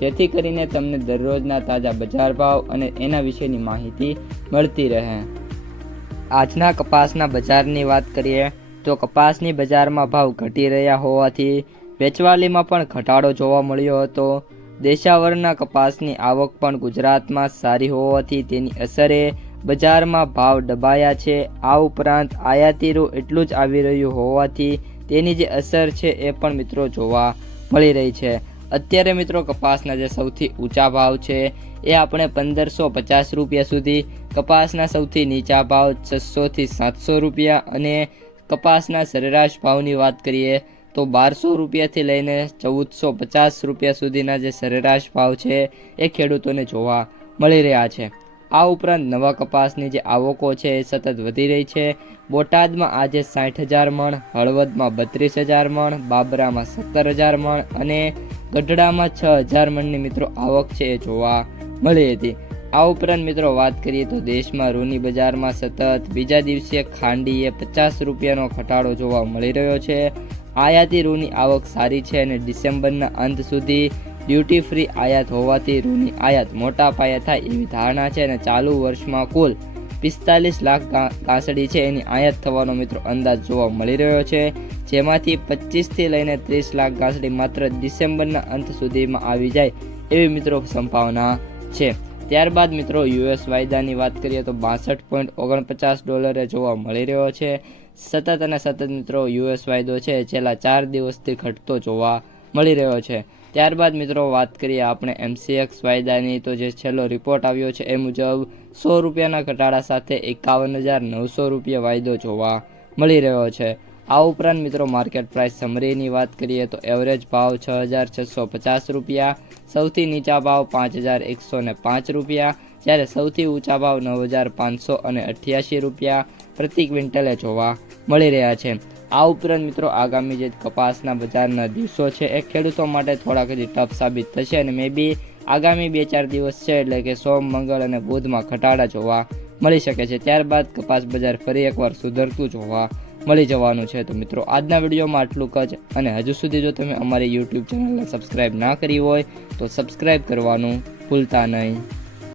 જેથી કરીને તમને દરરોજના તાજા બજાર ભાવ અને એના વિશેની માહિતી મળતી રહે. આજના કપાસના બજારની વાત કરીએ, તો કપાસની બજારમાં ભાવ ઘટી રહ્યા હોવાથી વેચવાલીમાં પણ ઘટાડો જોવા મળ્યો હતો. દેશાવરના કપાસની આવક પણ ગુજરાતમાં સારી હોવાથી તેની અસરે બજારમાં ભાવ દબાયા છે. આ ઉપરાંત આયાતીરું એટલું જ આવી રહ્યું હોવાથી તેની જે અસર છે એ પણ મિત્રો જોવા મળી રહી છે. અત્યારે મિત્રો કપાસના જે સૌથી ઊંચા ભાવ છે, એ આપણે પંદરસો પચાસ રૂપિયા સુધી, કપાસના સૌથી નીચા ભાવ છસોથી સાતસો રૂપિયા અને કપાસના સરેરાશ ભાવની વાત કરીએ, તો બારસો રૂપિયાથી લઈને ચૌદસો પચાસ રૂપિયા સુધીના જે સરેરાશ ભાવ છે, એ ખેડૂતોને જોવા મળી રહ્યા છે. આ ઉપરાંત નવા કપાસની જે આવકો છે, એ સતત વધી રહી છે. બોટાદમાં આજે સાઠ હજાર મણ, હળવદમાં બત્રીસ હજાર મણ, બાબરામાં સત્તર હજાર મણ અને ગઢડામાં છ હજાર મણની મિત્રો આવક છે એ જોવા મળી હતી. આ ઉપરાંત મિત્રો વાત કરીએ તો દેશમાં રૂની બજારમાં સતત બીજા દિવસે ખાંડીએ પચાસ રૂપિયાનો ઘટાડો જોવા મળી રહ્યો છે. આયાતી રૂની આવક સારી છે અને ડિસેમ્બરના અંત સુધી ડ્યુટી ફ્રી આયાત હોવાથી રૂની આયાત મોટા પાયે થાય એવી ધારણા છે અને ચાલુ વર્ષમાં કુલ પિસ્તાલીસ લાખ કાંસળી છે. એની આયાત થવાનો મિત્રો અંદાજ જોવા મળી રહ્યો છે. જેમાંથી પચીસથી લઈને ત્રીસ લાખ ઘાસડી માત્ર ડિસેમ્બરના અંત સુધીમાં આવી જાય એવી મિત્રો સંભાવના છે. ત્યારબાદ મિત્રો યુએસ વાયદાની વાત કરીએ તો બાસઠ પોઈન્ટ ઓગણપચાસ ડોલરે જોવા મળી રહ્યો છે. સતત અને સતત મિત્રો યુએસ વાયદો છે છેલ્લા ચાર દિવસથી ઘટતો જોવા મળી રહ્યો છે. ત્યારબાદ મિત્રો વાત કરીએ આપણે એમસીએક્સ વાયદાની તો જે છેલ્લો રિપોર્ટ આવ્યો છે એ મુજબ સો રૂપિયાના ઘટાડા સાથે એકાવન હજાર નવસો રૂપિયા વાયદો જોવા મળી રહ્યો છે. આ ઉપરાંત મિત્રો માર્કેટ પ્રાઇસ સમરીની વાત કરીએ તો એવરેજ ભાવ છ હજાર છસો પચાસ રૂપિયા, સૌથી નીચા ભાવ પાંચ હજાર એકસો ને પાંચ રૂપિયા, જ્યારે સૌથી ઊંચા ભાવ નવ હજાર પાંચસો અને અઠ્યાસી રૂપિયા પ્રતિ ક્વિન્ટલે જોવા મળી રહ્યા છે. આ ઉપરાંત મિત્રો આગામી જે કપાસના બજારના દિવસો છે એ ખેડૂતો માટે થોડાક હજી ટફ સાબિત થશે અને મે બી આગામી બે ચાર દિવસ છે એટલે કે સોમ, મંગળ અને બુધમાં ઘટાડા જોવા મળી શકે છે. ત્યારબાદ કપાસ બજાર ફરી એકવાર સુધરતું જોવા મળી જવાનું છે. તો મિત્રો, આજના વિડીયોમાં આટલું જ. અને હજુ સુધી જો તમે અમારી યુટ્યુબ ચેનલને સબસ્ક્રાઈબ ના કરી હોય, તો સબસ્ક્રાઈબ કરવાનું ભૂલતા નહીં.